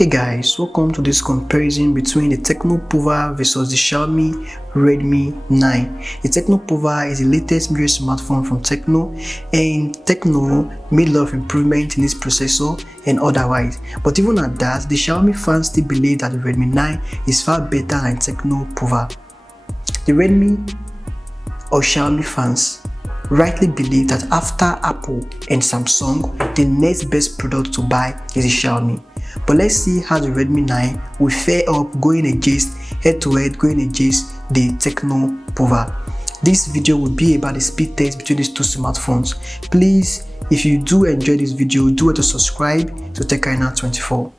Hey guys, welcome to this comparison between the Tecno POVA versus the Xiaomi Redmi 9. The Tecno POVA is the latest mid-range smartphone from Tecno, and Tecno made a lot of improvement in its processor and otherwise. But even at that, the Xiaomi fans still believe that the Redmi 9 is far better than Tecno POVA. The Redmi or Xiaomi fans rightly believe that after Apple and Samsung, the next best product to buy is the Xiaomi. But let's see how the Redmi 9 will fare up going against head-to-head going against the Tecno POVA. This video will be about the speed test between these two smartphones. Please, if you do enjoy this video, do it to subscribe to Tecno24.